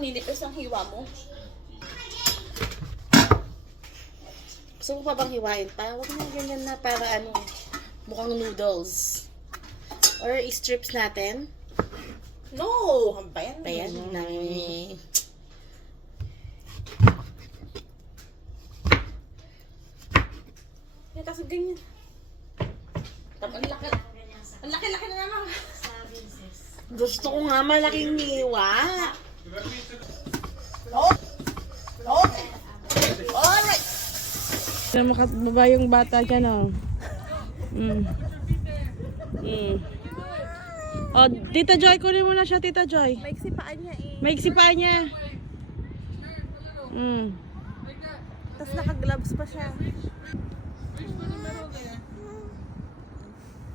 ninipis ang hiwa mo. Gusto mo pa bang hiwain pa? Huwag na ganyan na para ano, mukhang noodles. Or strips natin. No! Bayan. Ayan, kasi ganyan. Ang laki na naman. Gusto ko nga malaking hiwa. Alright. Na makababa yung bata dyan, oh. Oh, Tita Joy, kunin mo na siya, Tita Joy. Maiksi paan niya eh. Maiksi pa niya. Tapos naka-gloves pa siya.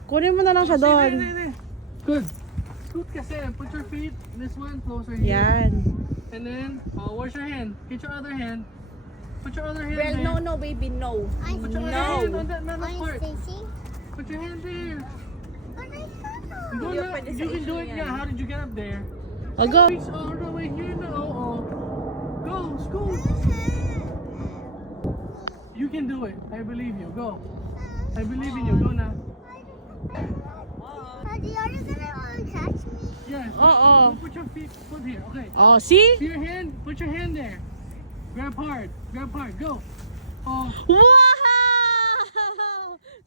Kunin mo na lang siya doon. Good. Good kasi. Put your feet, this one closer here. Yan. And then, wash your hand. Get your other hand. Put your other hand Well, there. no, baby, no. Put your other hand No. on that metal part. Put your hand there. Go Hindi na. pwede sa You can do issue it. yan. Yeah, how did you get up there? Oh, go. Reach all the way here now. Go, scoot. You can do it. I believe you. Go. I believe in you. Go now. Yes. Oo. Go put your foot here. Okay. Oh, see? See your hand? Put your hand there. Grab hard. Grab hard. Go. Oh. Wow!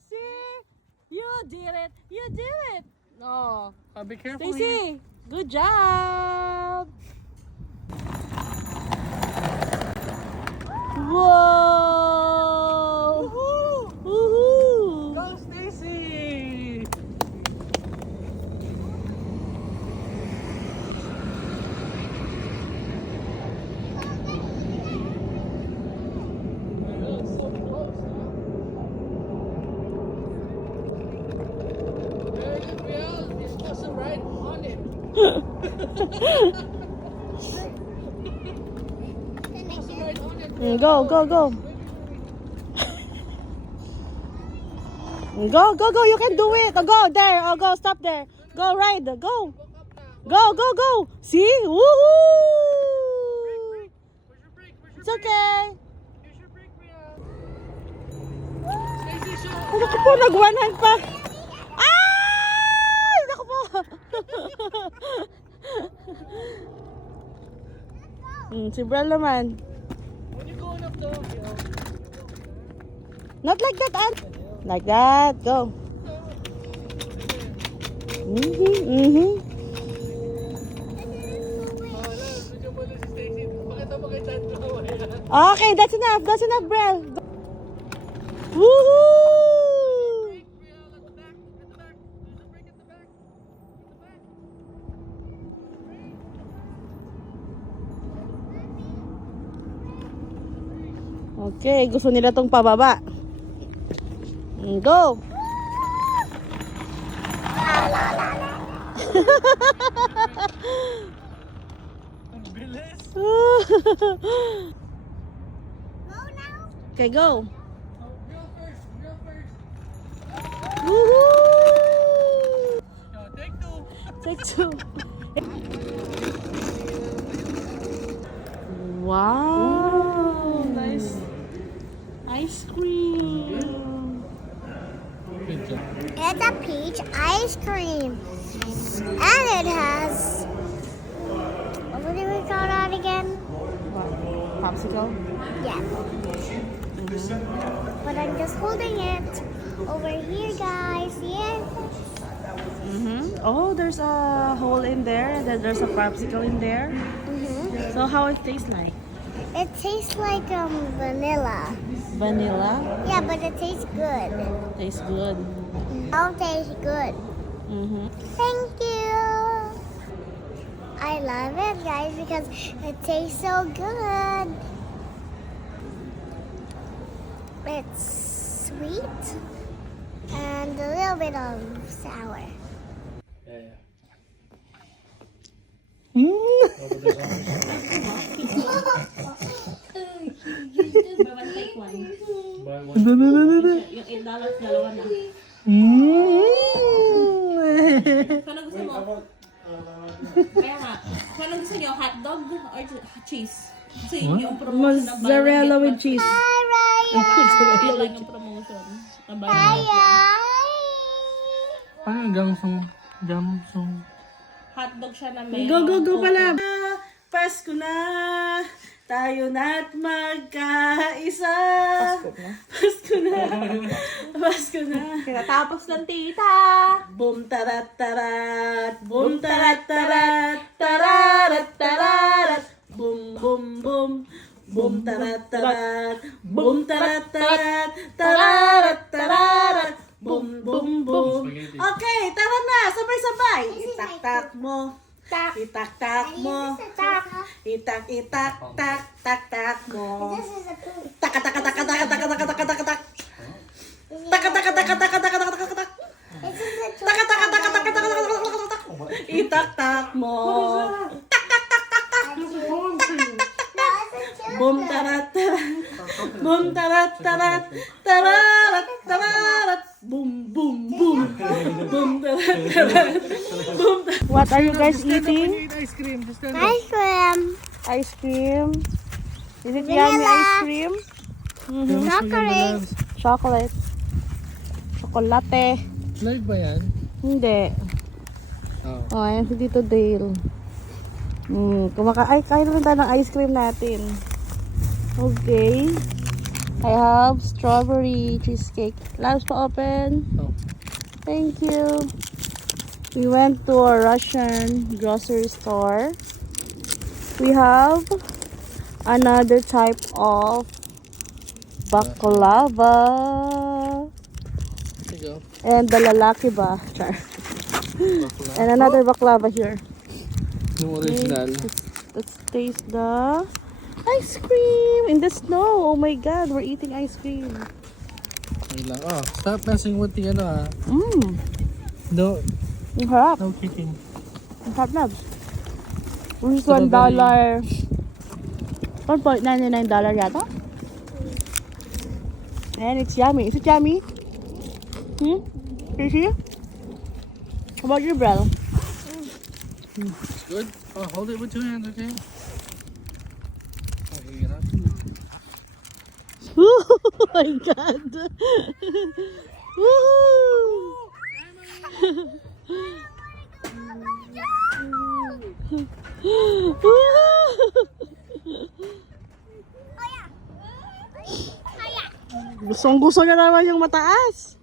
See? You did it. You did it. Oh, Be careful here. Stacy, good job. Whoa! Woohoo! Woohoo! Go, Stacy! So close, huh? Very good, Bill. You're supposed to ride on it. Go, go, go. Go, go, go. You can do it. Oh, go there. Oh, go. Stop there. Go, ride. Go. Go, go, go. See? Woohoo! Where's your brake? Where's your It's okay. Here's your brake, Bill. Stacy, show. Ano ko po, nag-100 pa. Ay! Naku po. Si Bral naman. When you're going up though, Bill. Not like that, Aunt. Like that. Go. Medyo mali si Stacy. Pakita mo kay Dad Bro. Okay, that's enough. That's enough, Bral. Woohoo! Brake, Bill, at the back. At the back. There's a brake at the back. At the back. Okay, gusto nila tong pababa. Go! Ang bilis. Okay, go. Real first. Real first. Woohoo! No, take two. Take two. Wow! Nice ice cream. Good job. It's a peach ice cream. And it has. What do we call that again? Popsicle? Yeah. But I'm just holding it over here, guys. Yes. Oh, there's a hole in there. There's a popsicle in there. So how it tastes like? It tastes like vanilla. Vanilla. Yeah, but it tastes good. Tastes good. All tastes good. Thank you. I love it, guys, because it tastes so good. It's sweet and a little bit of sour. Yeah. Buy one. Yung $8, dalawa na. Ano gusto mo? Kaya nga, kung anong gusto niyo, hotdog or cheese? Kasi yun yung promotion ng buy one, Mozzarella get with one cheese. Hi, Ryan. Yun lang yung promotion. Ng buy one, Hi, get one. Parang gamsong. Hotdog siya na may... Go, go, go pala. Pasko na. Tayo na't magkaisa. Pasko na. Pasko na. Tinatapos ng tita. Boom tarat tarat. Boom tarat tarat. Tararat tararat. Boom boom boom. Boom tarat tarat. Boom tarat tarat. Tararat tararat. Boom boom boom. Okay, tara na. Sabay-sabay. Itak-tak mo. Itak-tak mo. Itak-itak tak mo. This is a poop. Tak-tak-tak-tak-tak-tak-tak-tak-tak. Tak-tak-tak-tak-tak-tak-tak-tak-tak. This is a tool. Tak-tak-tak-tak-tak-tak-tak-tak. Itak-tak mo. Boom tarat tarat. Boom tarat tarat. Tararat tararat. Boom boom boom. Boom tarat tarat. Boom. What are you guys eating? Ice cream. Just stand Ice cream. Ice cream. Is it Vanilla. yummy ice cream? Chocolate. Chocolate. Chocolate. Live ba yan? Hindi. Oh. Oh, ayan si Tito Dale. Kain naman tayo ng ice cream natin. Okay. I have strawberry cheesecake. Labs pa open. Oh. Thank you. We went to a Russian grocery store. We have another type of baklava. There you go. And the lalaki ba? Char. And another baklava here. Yung original. Let's taste the ice cream in the snow. Oh my god, we're eating ice cream. Wait lang. Oh, stop messing with the ano ah. No, Ang harap. no kicking. Ang harap na. This is Strawberry. $1. $1.99 yata. And it's yummy. Is it yummy? Fishy? How about you, bro? It's good. Oh, hold it with two hands, okay? Oh, hirap. Oh my god. Woohoo! Gustong-gusto niya naman yung mataas.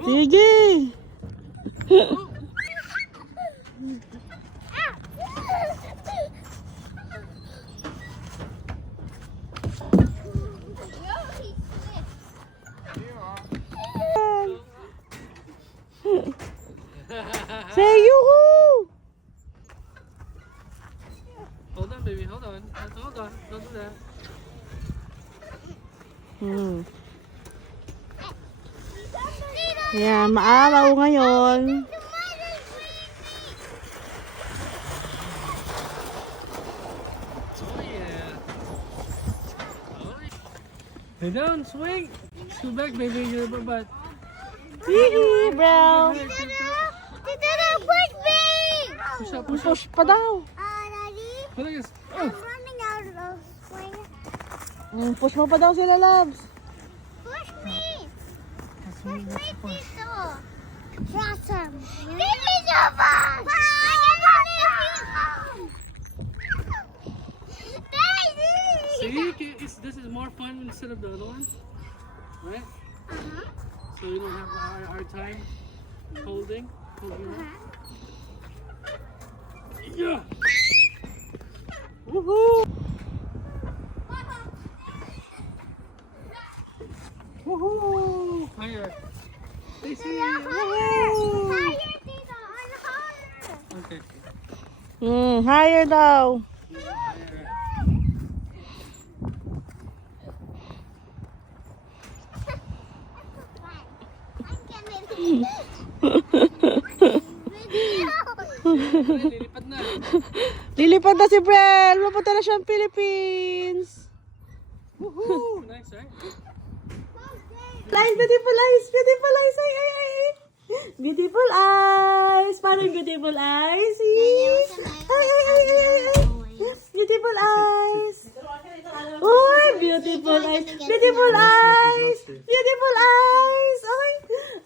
Sige. Say yoo-hoo! Hold on, baby. Hold on. Hold on. Don't do that. Yan, maaraw ngayon. Oh, yeah. Oh, yeah. Lay down. Swing. Scoot back, baby. You're a butt. Hihi, bro. Push me! Push up, push up. Push pa daw. Daddy, Look at this. I'm running out of swing. Push mo pa daw sila, loves. Push me! Push me, Tito! Awesome! This is so fun! I can run it See, this is more fun instead of the other one, right? So you don't have a hard time holding it. Yeah. Woohoo! Woohoo! Higher. Stacy. Woohoo! Higher, Tito! On higher! Okay. Higher daw. Lilipad na. Lilipad na si Brel. Mapunta na siyang Philippines. Woohoo! Nice, right? Eyes, beautiful eyes, beautiful eyes. Ay, ay, ay. Beautiful eyes. Paano yung beautiful eyes? Sis? Ay, ay, ay, ay, ay, ay. Beautiful eyes. Uy, beautiful eyes. Beautiful eyes. Beautiful eyes. Ay,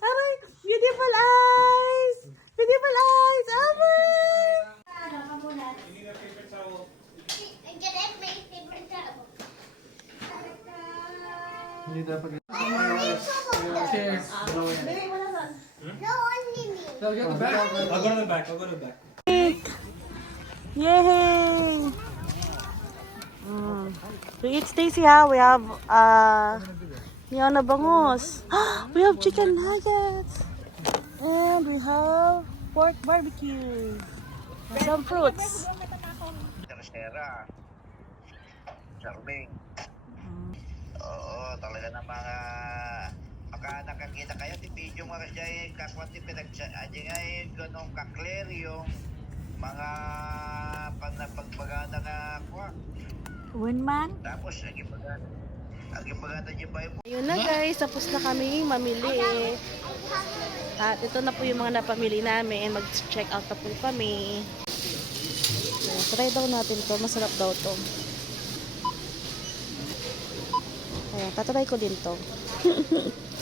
ay, beautiful eyes. Beautiful eyes. Ay. Hindi dapat. Cheers. No, only me. So get the back. I'll go to the back. I'll go to the back. Yay! To eat Stacy ha, we have Niana Bangus. We have chicken nuggets. And we have pork barbecue. And some fruits. Tercera. Charming. Oo, talaga ng mga pagka nakakita kayo, ti video mga siya kakwati pinagsaadya nga ganong kakler yung mga pagpagada nga kwa. Winman. Tapos, ang pagada niya ba yung Ayun na guys, tapos na kami mamili. At ito na po yung mga napamili namin. Mag-check out na po kami. Ayan, try daw natin to. Masarap daw to. Ayan, tatry ko din to.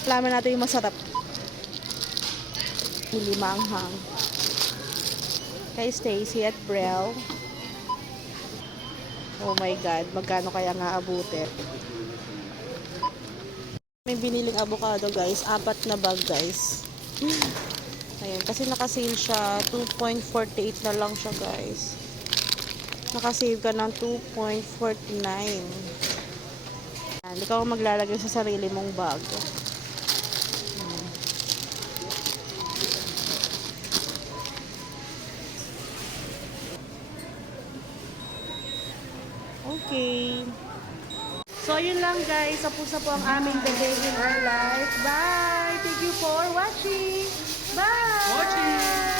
Alaman natin yung masarap. Mili manghang. Kay Stacy at Brel. Oh my God, magkano kaya nga abutin? May biniling avocado guys, 4 na bag guys. Ayan, kasi nakasale siya, 2.48 na lang siya guys. Nakasave ka ng 2.49. Ayan, ikaw ang maglalagay sa sarili mong bag. Okay. So, yun lang guys. Tapos na po ang aming The Day in Our Life. Bye! Thank you for watching! Bye!